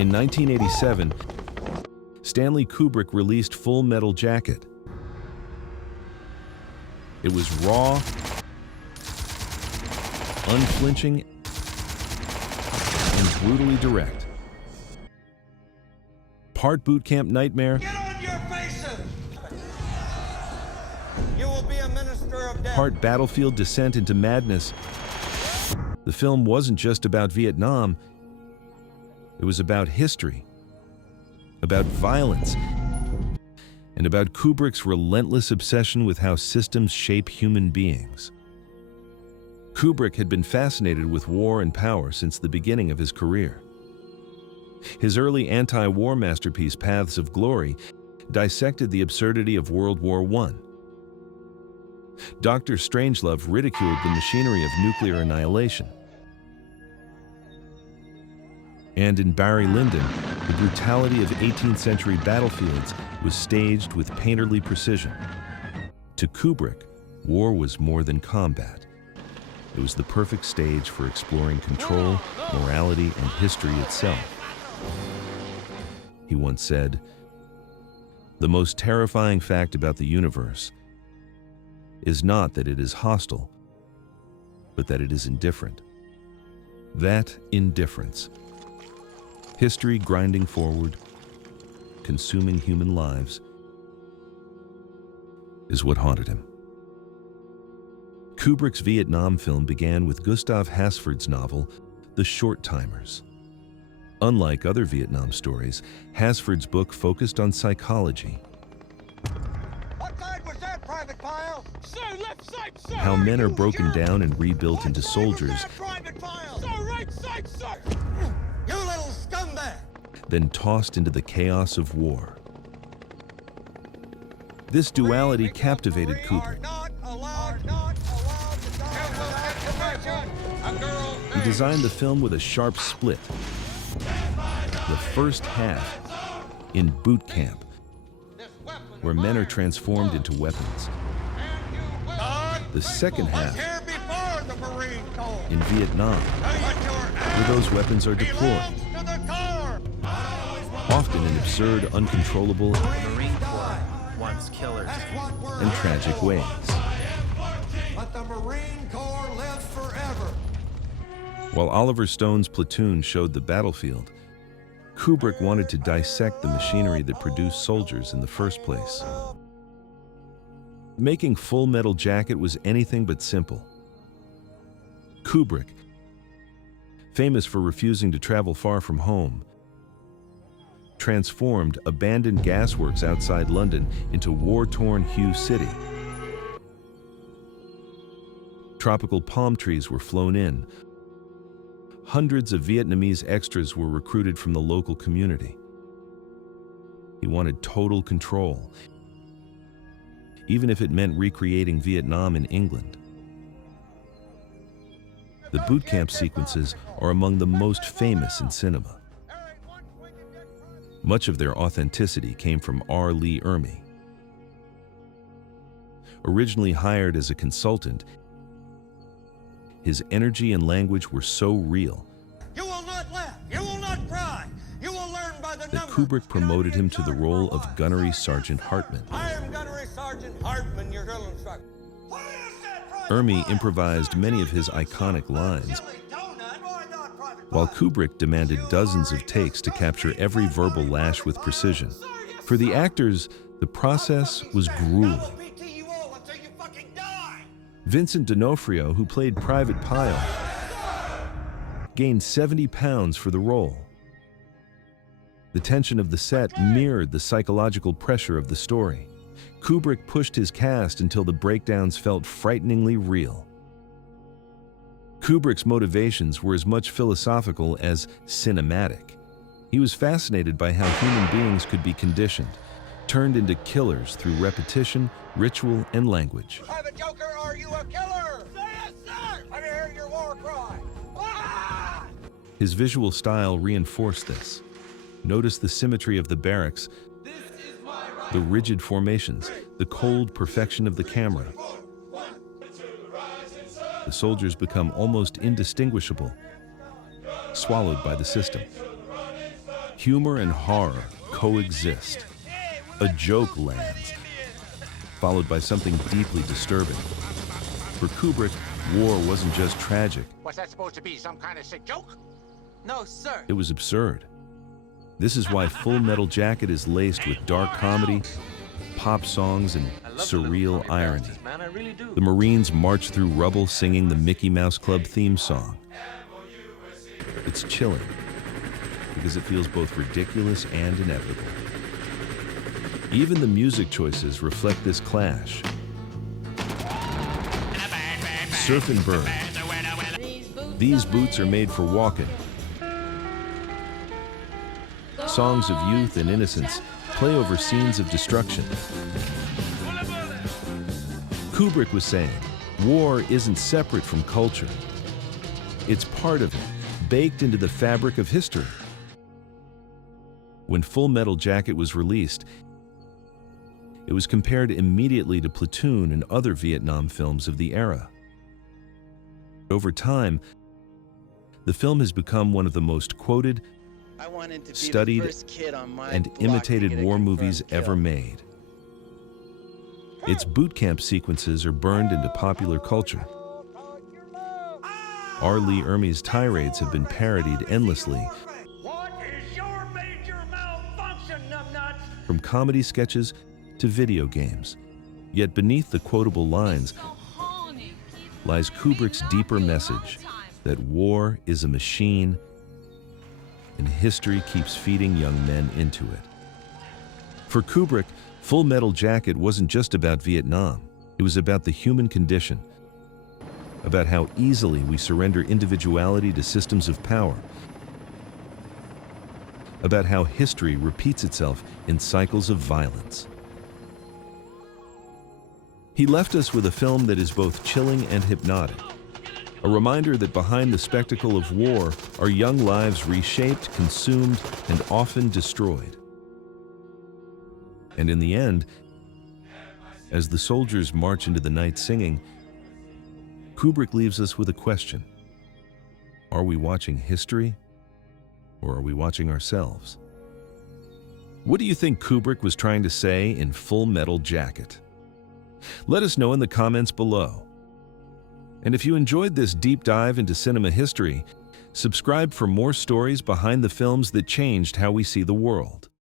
In 1987, Stanley Kubrick released Full Metal Jacket. It was raw, unflinching, and brutally direct. Part boot camp nightmare, Get on your faces! You will be a minister of death. part battlefield descent into madness. The film wasn't just about Vietnam. It was about history, about violence, and about Kubrick's relentless obsession with how systems shape human beings. Kubrick had been fascinated with war and power since the beginning of his career. His early anti-war masterpiece, Paths of Glory, dissected the absurdity of World War I. Dr. Strangelove ridiculed the machinery of nuclear annihilation. And in Barry Lyndon, the brutality of 18th century battlefields was staged with painterly precision. To Kubrick, war was more than combat. It was the perfect stage for exploring control, morality, and history itself. He once said, "The most terrifying fact about the universe is not that it is hostile, but that it is indifferent." That indifference, history grinding forward, consuming human lives, is what haunted him. Kubrick's Vietnam film began with Gustav Hasford's novel, The Short Timers. Unlike other Vietnam stories, Hasford's book focused on psychology. What side was that, Private Pile? Sir, left side, sir! How men are You broken jerk! down and rebuilt What into side was soldiers, that, Private Pile? Sir, right side, sir! You little scumbag! then tossed into the chaos of war. This duality captivated Kubrick. Not allowed to die. He designed the film with a sharp split. The first half in boot camp, where men are transformed into weapons. The second half Here before the Marine Corps. in Vietnam, where those weapons are deployed, To the Corps. often in absurd, uncontrollable, The Marine Corps wants killers. and tragic ways. But the Marine Corps lives forever. While Oliver Stone's platoon showed the battlefield, Kubrick wanted to dissect the machinery that produced soldiers in the first place. Making Full Metal Jacket was anything but simple. Kubrick, famous for refusing to travel far from home, transformed abandoned gasworks outside London into war-torn Hue City. Tropical palm trees were flown in. Hundreds of Vietnamese extras were recruited from the local community. He wanted total control, even if it meant recreating Vietnam in England. The boot camp sequences are among the most famous in cinema. Much of their authenticity came from R. Lee Ermey. Originally hired as a consultant, his energy and language were so real You will not laugh. You will not cry. You will learn by the that numbers. Kubrick promoted him to the role of Gunnery Sergeant Hartman. I am Gunnery Sergeant Hartman, your drill instructor. What is that, Private Ermey Pile? improvised many of his iconic lines, Silly donut. Why not, Private while Pile? Kubrick demanded dozens of takes to capture every verbal lash with precision. For the actors, the process was grueling. Double PTUO until you fucking die. Vincent D'Onofrio, who played Private Pile, gained 70 pounds for the role. The tension of the set mirrored the psychological pressure of the story. Kubrick pushed his cast until the breakdowns felt frighteningly real. Kubrick's motivations were as much philosophical as cinematic. He was fascinated by how human beings could be conditioned, turned into killers through repetition, ritual, and language. Private Joker, are you a killer? Yes, sir. I hear your war cry. Ah! His visual style reinforced this. Notice the symmetry of the barracks, the rigid formations, the cold perfection of the camera. The soldiers become almost indistinguishable, swallowed by the system. Humor and horror coexist. A joke lands, followed by something deeply disturbing. For Kubrick, war wasn't just tragic. What's that supposed to be, some kind of sick joke? No, sir. It was absurd. This is why Full Metal Jacket is laced with dark comedy, pop songs, and surreal irony. Man, I really do. The Marines march through rubble singing the Mickey Mouse Club theme song. It's chilling because it feels both ridiculous and inevitable. Even the music choices reflect this clash. Surf and burn. These boots are made for walking. Songs of youth and innocence play over scenes of destruction. Kubrick was saying, war isn't separate from culture. It's part of it, baked into the fabric of history. When Full Metal Jacket was released, it was compared immediately to Platoon and other Vietnam films of the era. Over time, the film has become one of the most quoted, studied, and imitated war movies ever made. Its boot camp sequences are burned into popular culture. R. Lee Ermey's tirades have been parodied endlessly, What is your major malfunction, numbnuts? from comedy sketches to video games. Yet beneath the quotable lines lies Kubrick's deeper message that war is a machine and history keeps feeding young men into it. For Kubrick, Full Metal Jacket wasn't just about Vietnam. It was about the human condition, about how easily we surrender individuality to systems of power, about how history repeats itself in cycles of violence. He left us with a film that is both chilling and hypnotic, a reminder that behind the spectacle of war are young lives reshaped, consumed, and often destroyed. And in the end, as the soldiers march into the night singing, Kubrick leaves us with a question. Are we watching history, or are we watching ourselves? What do you think Kubrick was trying to say in Full Metal Jacket? Let us know in the comments below. And if you enjoyed this deep dive into cinema history, subscribe for more stories behind the films that changed how we see the world.